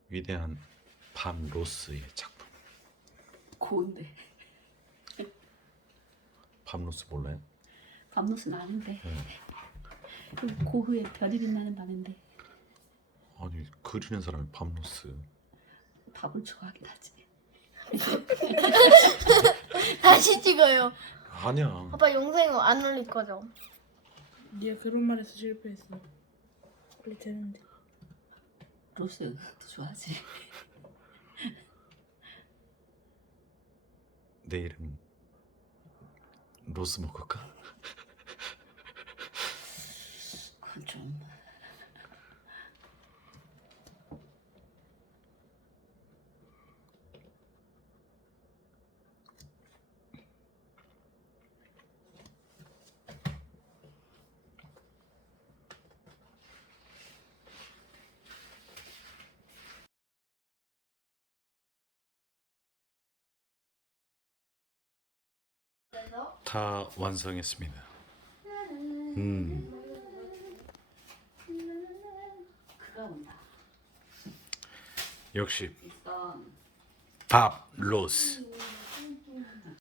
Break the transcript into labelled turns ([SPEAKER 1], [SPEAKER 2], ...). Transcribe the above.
[SPEAKER 1] 위대한 밤 로스의 작품.
[SPEAKER 2] 고운데.
[SPEAKER 1] 밤 로스 몰라요?
[SPEAKER 2] 밤노스는 아는데.
[SPEAKER 1] 네.
[SPEAKER 2] 그 고흐의 별이 빛나는 밤인데
[SPEAKER 1] 아니 그리는 사람이 밤 로스.
[SPEAKER 2] 밥을 좋아하긴 하지.
[SPEAKER 3] 다시 찍어요.
[SPEAKER 1] 아니야.
[SPEAKER 3] 아빠 영상 안 올릴 거죠?
[SPEAKER 4] 네가 그런 말에서 실패했어. 원래 되는데.
[SPEAKER 2] 로스도 좋아하지.
[SPEAKER 1] 내일은 로스 먹을까?
[SPEAKER 2] 그건 좀.
[SPEAKER 1] 다 완성했습니다.
[SPEAKER 2] 그가 온다.
[SPEAKER 1] 역시
[SPEAKER 2] 있어.
[SPEAKER 1] 밥 로스.